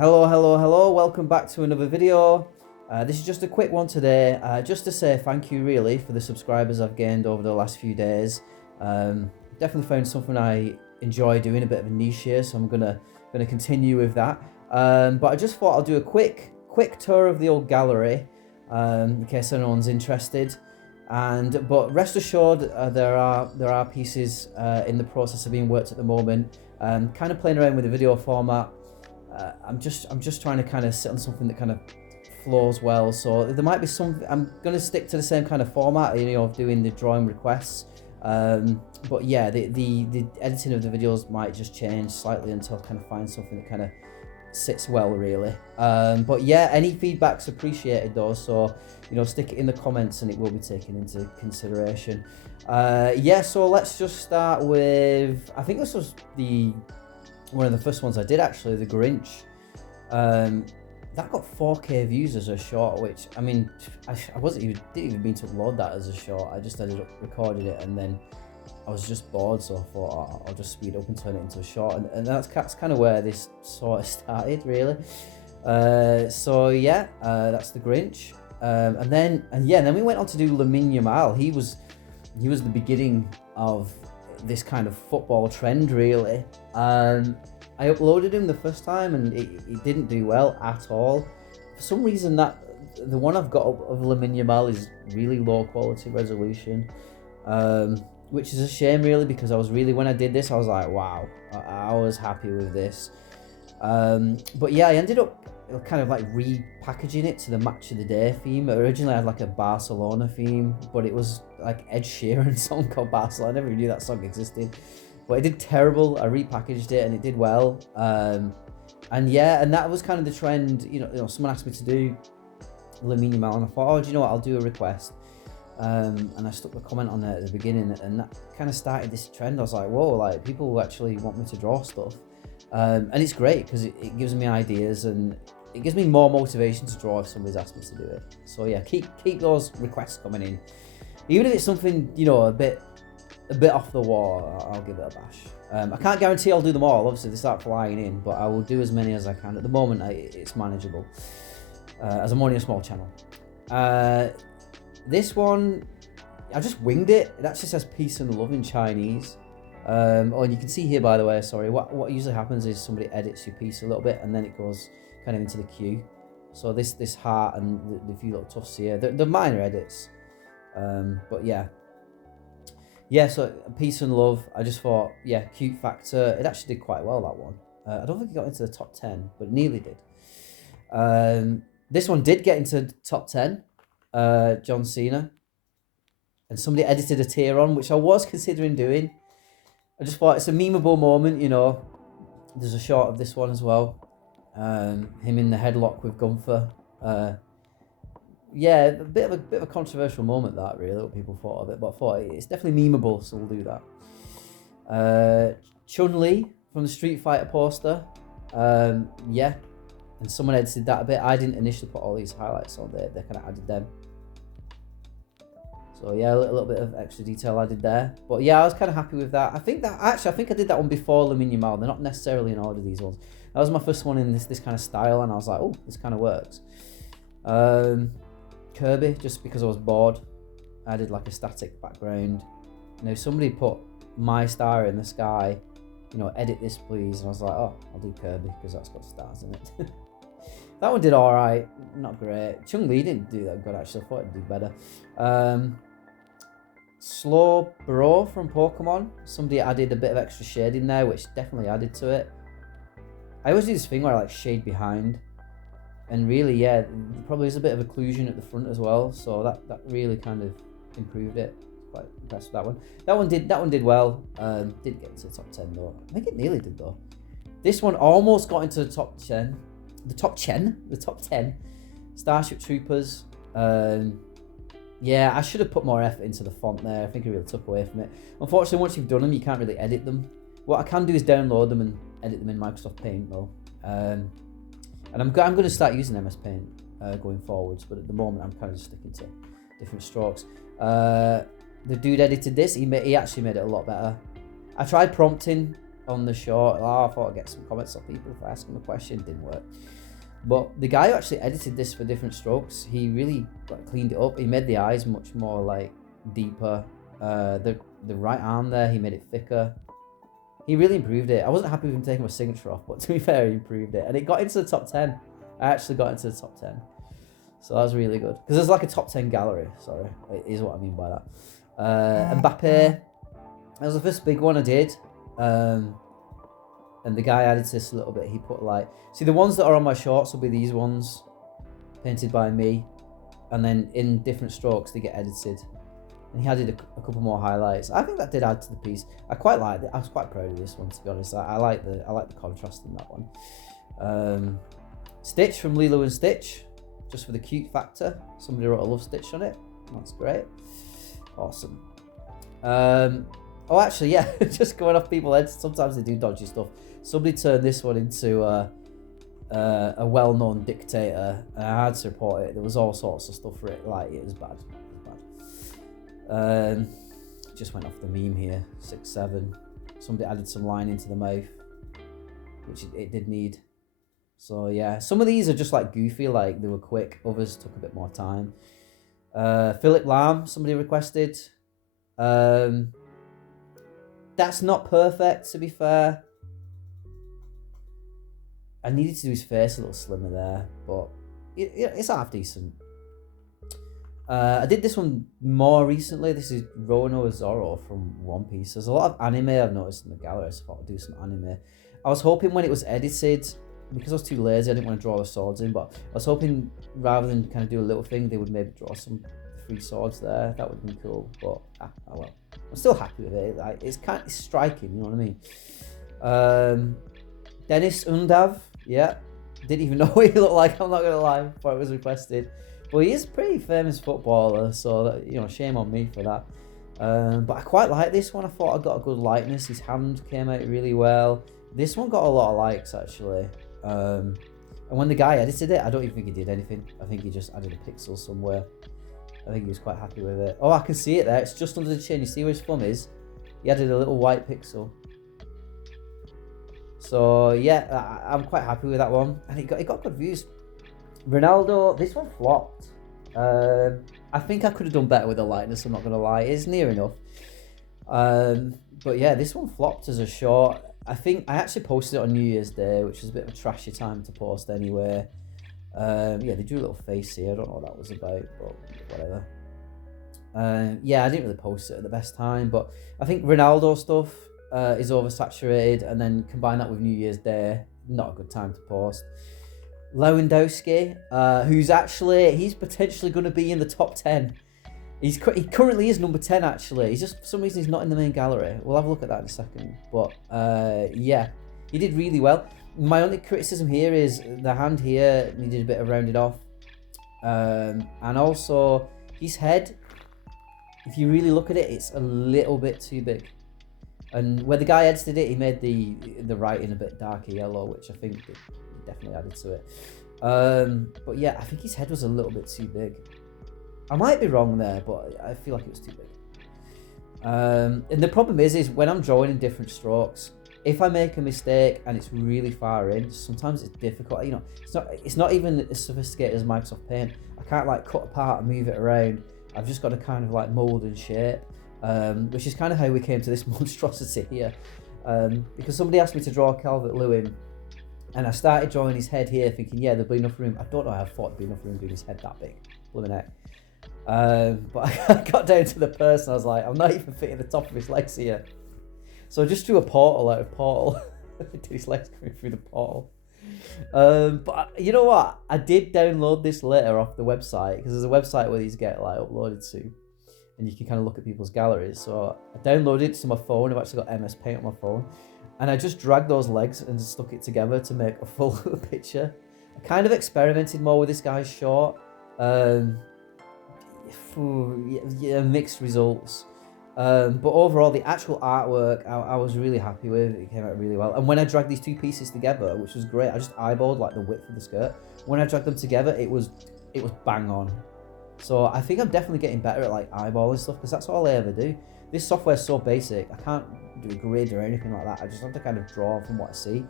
Hello, welcome back to another video. This is just a quick one today, just to say thank you really for the subscribers I've gained over the last few days. Definitely found something I enjoy doing, a bit of a niche here, so I'm gonna continue with that. But I just thought I'll do a quick tour of the old gallery, in case anyone's interested. But rest assured, there are pieces in the process of being worked at the moment. Kind of playing around with the video format. I'm just trying to kind of sit on something that kind of flows well. So there might be some. I'm gonna stick to the same kind of format, of doing the drawing requests. But yeah, the editing of the videos might just change slightly until I kind of find something that kind of sits well, really. But yeah, any feedback's appreciated though. So stick it in the comments and it will be taken into consideration. Yeah, so let's just start with. I think this was one of the first ones I did actually, the Grinch. That got 4K views as a short, which I mean, I didn't even mean to upload that as a short. I just ended up recording it, and then I was just bored, so I thought, I'll just speed up and turn it into a short, and that's kind of where this sort of started, really. So yeah, that's the Grinch, and then we went on to do Lamine Yamal. He was the beginning of this kind of football trend, really. I uploaded him the first time and it didn't do well at all. For some reason, that the one I've got of Lamine Yamal is really low quality resolution, which is a shame, really, because when I did this, I was like, wow, I was happy with this. But yeah, I ended up kind of like repackaging it to the match of the day theme. Originally I had like a Barcelona theme, but it was like Ed Sheeran song called Barcelona. I never even knew that song existed, but it did terrible. I repackaged it and it did well. And that was kind of the trend. Someone asked me to do Lamine Yamal and I thought, oh, do you know what, I'll do a request. And I stuck the comment on there at the beginning, and that kind of started this trend. I was like, whoa, like people actually want me to draw stuff. And it's great because it gives me ideas and it gives me more motivation to draw if somebody's asked me to do it. So yeah, keep those requests coming in, even if it's something a bit off the wall. I'll give it a bash. I can't guarantee I'll do them all. Obviously, they start flying in, but I will do as many as I can. At the moment, it's manageable, as I'm only a small channel. This one, I just winged it. It actually says peace and love in Chinese. And you can see here, by the way, sorry, what usually happens is somebody edits your piece a little bit and then it goes kind of into the queue. So this heart and the few little tufts here, they're minor edits. But yeah, so peace and love, I just thought, yeah, cute factor. It actually did quite well, that one. I don't think it got into the top 10, but it nearly did. This one did get into the top 10, John Cena. And somebody edited a tear on, which I was considering doing. I just thought it's a memeable moment, There's a shot of this one as well. Him in the headlock with Gunther. Yeah, a bit of a controversial moment, that, really, what people thought of it. But I thought it's definitely memeable, so we'll do that. Chun-Li from the Street Fighter poster. Yeah, and someone edited that a bit. I didn't initially put all these highlights on there. They kind of added them. So yeah, a little bit of extra detail I did there. But yeah, I was kind of happy with that. I think I did that one before Lamine Yamal. They're not necessarily in order, these ones. That was my first one in this kind of style, and I was like, oh, this kind of works. Kirby, just because I was bored, I did like a static background. Somebody put my star in the sky, edit this please, and I was like, oh, I'll do Kirby because that's got stars in it. That one did alright, not great. Chun-Li didn't do that good, actually. I thought it'd do better. Slow Bro from Pokemon. Somebody added a bit of extra shade in there, which definitely added to it. I always do this thing where I like shade behind, and really, yeah, probably is a bit of occlusion at the front as well. So that really kind of improved it. Quite impressed with that one. That one did well. Didn't get into the top 10 though. I think it nearly did though. This one almost got into the top 10. The top 10. Starship Troopers. Yeah, I should have put more effort into the font there. I think it really took away from it. Unfortunately, once you've done them, you can't really edit them. What I can do is download them and edit them in Microsoft Paint, though. And I'm going to start using MS Paint going forwards, but at the moment, I'm kind of just sticking to different strokes. The dude edited this. He actually made it a lot better. I tried prompting on the short. Oh, I thought I'd get some comments off people if I asked him a question. Didn't work. But the guy who actually edited this for Different Strokes, he really like cleaned it up. He made the eyes much more like deeper. The right arm there, he made it thicker. He really improved it. I wasn't happy with him taking my signature off, but to be fair, he improved it. And it got into the top 10. I actually got into the top 10. So that was really good. Because there's like a top 10 gallery, sorry, is what I mean by that. Mbappe, that was the first big one I did. And the guy added to this a little bit. He put like, see the ones that are on my shorts will be these ones, painted by me. And then in Different Strokes, they get edited. And he added a couple more highlights. I think that did add to the piece. I quite liked it. I was quite proud of this one, to be honest. I like the contrast in that one. Stitch from Lilo and Stitch, just for the cute factor. Somebody wrote a love Stitch on it. That's great. Awesome. Oh, actually, yeah, just going off people's heads. Sometimes they do dodgy stuff. Somebody turned this one into a well-known dictator, and I had to report it. There was all sorts of stuff for it. Like, it was bad. Just went off the meme here. 6'7". Somebody added some line into the mouth, which it did need. So yeah, some of these are just like goofy, like they were quick. Others took a bit more time. Philip Lahm, somebody requested. That's not perfect, to be fair. I needed to do his face a little slimmer there, but it's half decent. I did this one more recently. This is Roronoa Zoro from One Piece. There's a lot of anime I've noticed in the gallery, so I thought I'd do some anime. I was hoping when it was edited, because I was too lazy, I didn't want to draw the swords in, but I was hoping rather than kind of do a little thing, they would maybe draw some 3 swords there. That would have been cool, but oh well. I'm still happy with it. Like, it's striking, you know what I mean? Dennis Undav, yeah. Didn't even know what he looked like, I'm not going to lie, before it was requested. Well, he is a pretty famous footballer, so that, you know, shame on me for that. But I quite like this one. I thought I got a good likeness. His hand came out really well. This one got a lot of likes, actually. And when the guy edited it, I don't even think he did anything. I think he just added a pixel somewhere. I think he was quite happy with it. Oh, I can see it there. It's just under the chin. You see where his thumb is? He added a little white pixel. So yeah, I'm quite happy with that one. And it got good views. Ronaldo, this one flopped. I think I could have done better with the lightness, I'm not going to lie. It's near enough. But yeah, this one flopped as a short. I think I actually posted it on New Year's Day, which is a bit of a trashy time to post anyway. Yeah, they drew a little face here. I don't know what that was about, but whatever. Yeah, I didn't really post it at the best time, but I think Ronaldo stuff is oversaturated, and then combine that with New Year's Day, not a good time to post. Lewandowski, he's potentially going to be in the top 10. He currently is number 10, actually. He's just, for some reason, he's not in the main gallery. We'll have a look at that in a second. But yeah, he did really well. My only criticism here is the hand here needed a bit of rounded off. And also, his head, if you really look at it, it's a little bit too big. And where the guy edited it, he made the writing a bit darker yellow, which I think definitely added to it. But yeah, I think his head was a little bit too big. I might be wrong there, but I feel like it was too big. And the problem is when I'm drawing in Different Strokes, if I make a mistake and it's really far in, sometimes it's difficult. You know, it's not even as sophisticated as Microsoft Paint. I can't like cut apart and move it around. I've just got to kind of like mold and shape, which is kind of how we came to this monstrosity here. Because somebody asked me to draw Calvert-Lewin, and I started drawing his head here, thinking, yeah, there'll be enough room. I don't know how I thought there'd be enough room doing his head that big. Blooming heck. But I got down to the person, I was like, I'm not even fitting the top of his legs here. So I just drew a portal out of portal. Did his legs coming through the portal. But you know what? I did download this later off the website, because there's a website where these get like uploaded to, and you can kind of look at people's galleries. So I downloaded it to my phone. I've actually got MS Paint on my phone. And I just dragged those legs and stuck it together to make a full picture. I kind of experimented more with this guy's short. Mixed results. But overall, the actual artwork, I was really happy with. It came out really well. And when I dragged these two pieces together, which was great, I just eyeballed like the width of the skirt. When I dragged them together, it was bang on. So I think I'm definitely getting better at like eyeballing stuff, because that's all I ever do. This software's so basic, I can't do a grid or anything like that. I just have to kind of draw from what I see,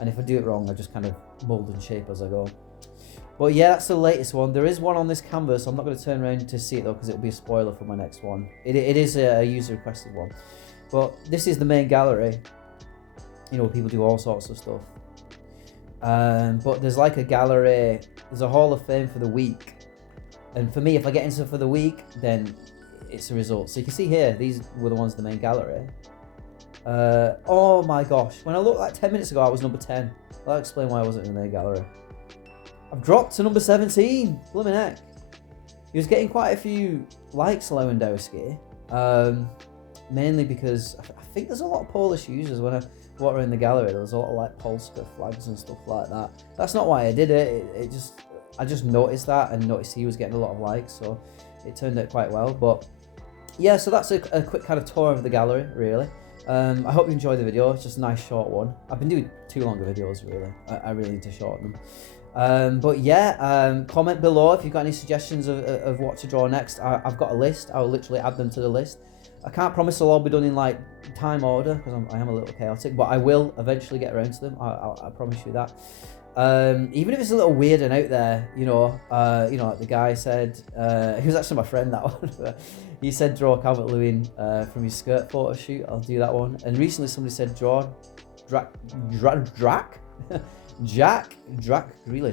and if I do it wrong, I just kind of mold and shape as I go. But yeah, that's the latest one. There is one on this canvas. I'm not going to turn around to see it though, because it'll be a spoiler for my next one. It is a user requested one. But this is the main gallery. You know, people do all sorts of stuff. But there's like a gallery, there's a Hall of Fame for the week. And for me, if I get into for the week, then it's a result. So you can see here, these were the ones in the main gallery. Oh my gosh. When I looked like 10 minutes ago, I was number 10. That'll explain why I wasn't in the main gallery. I've dropped to number 17. Blimmin' heck. He was getting quite a few likes, Lewandowski. Mainly because I think there's a lot of Polish users when I walk around the gallery. There was a lot of like Polska flags and stuff like that. That's not why I did it. I just noticed that and noticed he was getting a lot of likes, so it turned out quite well. But yeah, so that's a quick kind of tour of the gallery, really. I hope you enjoyed the video. It's just a nice short one. I've been doing too longer videos, really. I really need to shorten them. But yeah, comment below if you've got any suggestions of what to draw next. I've got a list. I'll literally add them to the list. I can't promise they'll all be done in like time order because I am a little chaotic, but I will eventually get around to them. I promise you that. Even if it's a little weird and out there, you know, like the guy said, he was actually my friend, that one. He said draw Calvert-Lewin from his skirt photo shoot. I'll do that one. And recently somebody said draw Jack Grealish.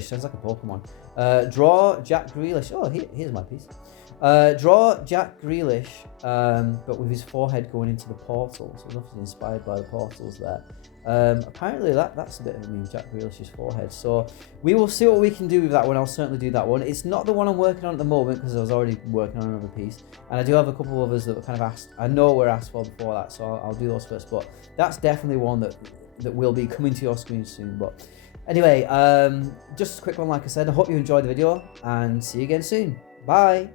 Sounds like a Pokemon. Draw Jack Grealish. Oh, here's my piece. Draw Jack Grealish, but with his forehead going into the portal. So nothing inspired by the portals there. Apparently that's a bit of Jack Grealish's forehead. So we will see what we can do with that one. I'll certainly do that one. It's not the one I'm working on at the moment because I was already working on another piece. And I do have a couple of others that were kind of asked. I know were asked for before that, so I'll do those first. But that's definitely one that will be coming to your screen soon. But anyway, just a quick one, like I said. I hope you enjoyed the video and see you again soon. Bye.